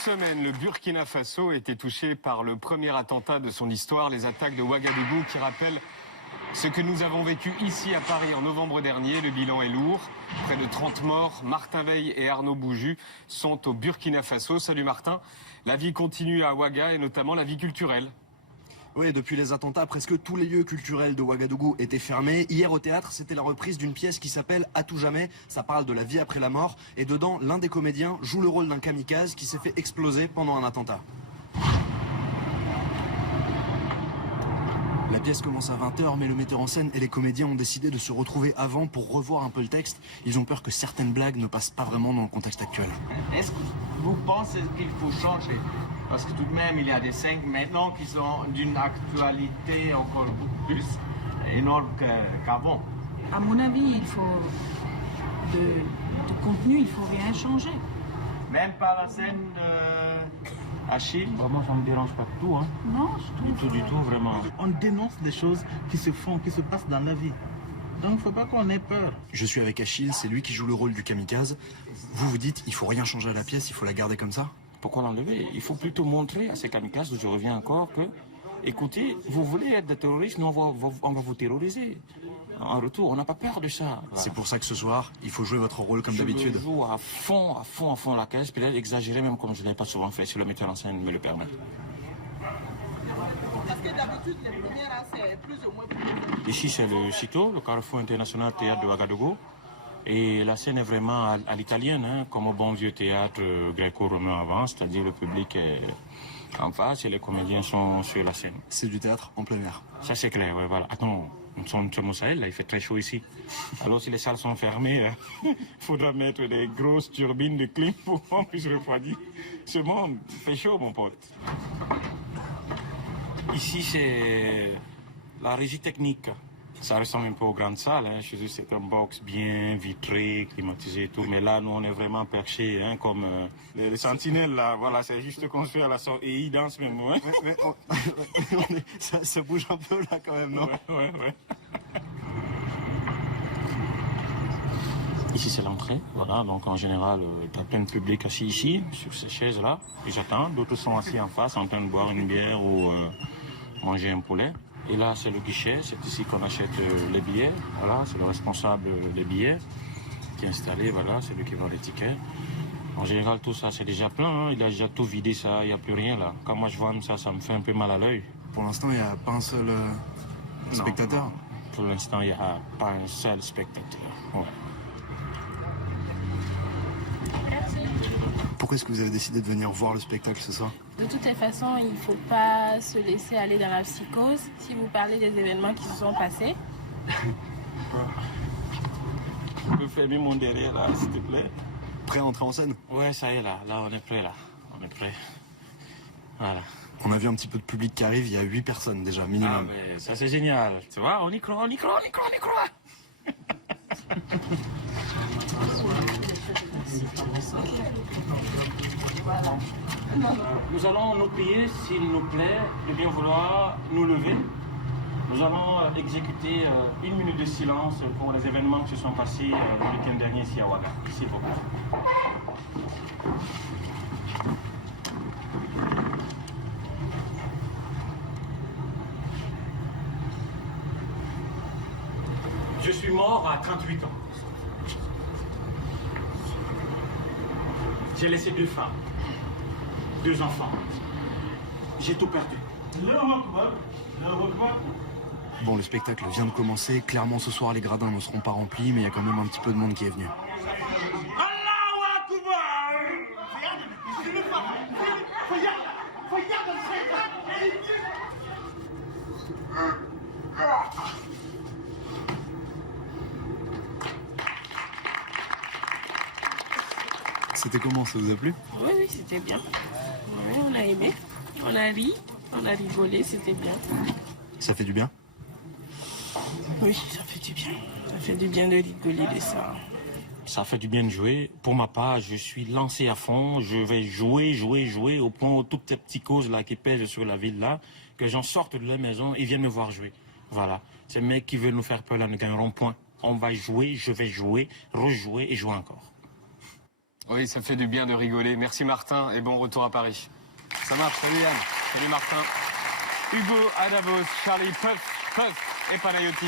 Semaine, le Burkina Faso a été touché par le premier attentat de son histoire, les attaques de Ouagadougou qui rappellent ce que nous avons vécu ici à Paris en novembre dernier. Le bilan est lourd, près de 30 morts. Martin Veil et Arnaud Bouju sont au Burkina Faso. Salut Martin, la vie continue à Ouaga et notamment la vie culturelle. Oui, depuis les attentats, presque tous les lieux culturels de Ouagadougou étaient fermés. Hier au théâtre, c'était la reprise d'une pièce qui s'appelle À tout jamais. Ça parle de la vie après la mort. Et dedans, l'un des comédiens joue le rôle d'un kamikaze qui s'est fait exploser pendant un attentat. La pièce commence à 20h, mais le metteur en scène et les comédiens ont décidé de se retrouver avant pour revoir un peu le texte. Ils ont peur que certaines blagues ne passent pas vraiment dans le contexte actuel. Est-ce que vous pensez qu'il faut changer? Parce que tout de même, il y a des scènes maintenant qui sont d'une actualité encore beaucoup plus énorme qu'avant. À mon avis, il faut de contenu, il faut rien changer. Même pas la scène Achille. Moi, ça ne me dérange pas du tout. Hein. Non, je trouve Du tout, vraiment. On dénonce des choses qui se font, qui se passent dans la vie. Donc il ne faut pas qu'on ait peur. Je suis avec Achille, c'est lui qui joue le rôle du kamikaze. Vous dites, il faut rien changer à la pièce, il faut la garder comme ça? Pourquoi l'enlever? Il faut plutôt montrer à ces kamikazes, je reviens encore, que, écoutez, vous voulez être des terroristes, nous on va vous terroriser. En retour, on n'a pas peur de ça. Voilà. C'est pour ça que ce soir, il faut jouer votre rôle comme d'habitude. Je joue à fond la caisse, peut-être exagérer même comme je ne l'ai pas souvent fait, si le metteur en scène me le permet. Parce que d'habitude, les premières, c'est plus ou moins... Ici, c'est le CITO, le Carrefour International Théâtre de Ouagadougou. Et la scène est vraiment à l'italienne, hein, comme au bon vieux théâtre gréco-romain avant, c'est-à-dire le public est en face et les comédiens sont sur la scène. C'est du théâtre en plein air. Ça c'est clair, ouais, voilà. Attends, nous sommes au Sahel, là, il fait très chaud ici. Alors si les salles sont fermées, il faudra mettre des grosses turbines de clim pour qu'on puisse refroidir. Ce monde fait chaud, mon pote. Ici, c'est la régie technique. Ça ressemble un peu aux grandes salles, hein. Chez eux, c'est un box bien vitré, climatisé et tout. Mais là, nous, on est vraiment perchés, hein, comme les sentinelles, là. Voilà, c'est juste construit à la sorte. Et ils dansent même, ouais. Ça bouge un peu, là, quand même, non? Ouais. Ici, c'est l'entrée, voilà. Donc, en général, t'as plein de public assis ici, sur ces chaises-là. Ils attendent. D'autres sont assis en face, en train de boire une bière ou manger un poulet. Et là, c'est le guichet, c'est ici qu'on achète les billets. Voilà, c'est le responsable des billets qui est installé, voilà, c'est lui qui vend les tickets. En général, tout ça, c'est déjà plein, hein. Il a déjà tout vidé, ça, il n'y a plus rien là. Quand moi je vends ça, ça me fait un peu mal à l'œil. Pour l'instant, il n'y a pas un seul spectateur? Non. Pour l'instant, il n'y a pas un seul spectateur. Ouais. Pourquoi est-ce que vous avez décidé de venir voir le spectacle ce soir? De toutes les façons, il ne faut pas se laisser aller dans la psychose. Si vous parlez des événements qui se sont passés. Tu peux fermer mon derrière là, s'il te plaît? Prêt à entrer en scène? Ouais, ça y est là, on est prêt là. On est prêt. Voilà. On a vu un petit peu de public qui arrive, il y a 8 personnes déjà, minimum. Ah mais ça c'est génial, tu vois, on y croit. Nous allons nous prier, s'il nous plaît, de bien vouloir nous lever. Nous allons exécuter 1 minute de silence pour les événements qui se sont passés le week-end dernier ici à Ouaga, s'il vous plaît. Je suis mort à 38 ans. J'ai laissé 2 femmes, 2 enfants. J'ai tout perdu. Bon, le spectacle vient de commencer. Clairement, ce soir, les gradins ne seront pas remplis, mais il y a quand même un petit peu de monde qui est venu. C'était comment, ça vous a plu? Oui, c'était bien. Oui, on a aimé. On a ri, on a rigolé, c'était bien. Ça fait du bien? Oui, ça fait du bien. Ça fait du bien de rigoler de ça. Ça fait du bien de jouer. Pour ma part, je suis lancé à fond. Je vais jouer au point où toutes ces petites causes là qui pèsent sur la ville là, que les gens sortent de leur maison et viennent me voir jouer. Voilà. Ces mecs qui veulent nous faire peur là ne gagneront point. On va jouer, je vais jouer, rejouer et jouer encore. Oui, ça fait du bien de rigoler. Merci Martin et bon retour à Paris. Ça marche, salut Yann. Salut Martin. Hugo, Adavos, Charlie, Puff et Panayotis.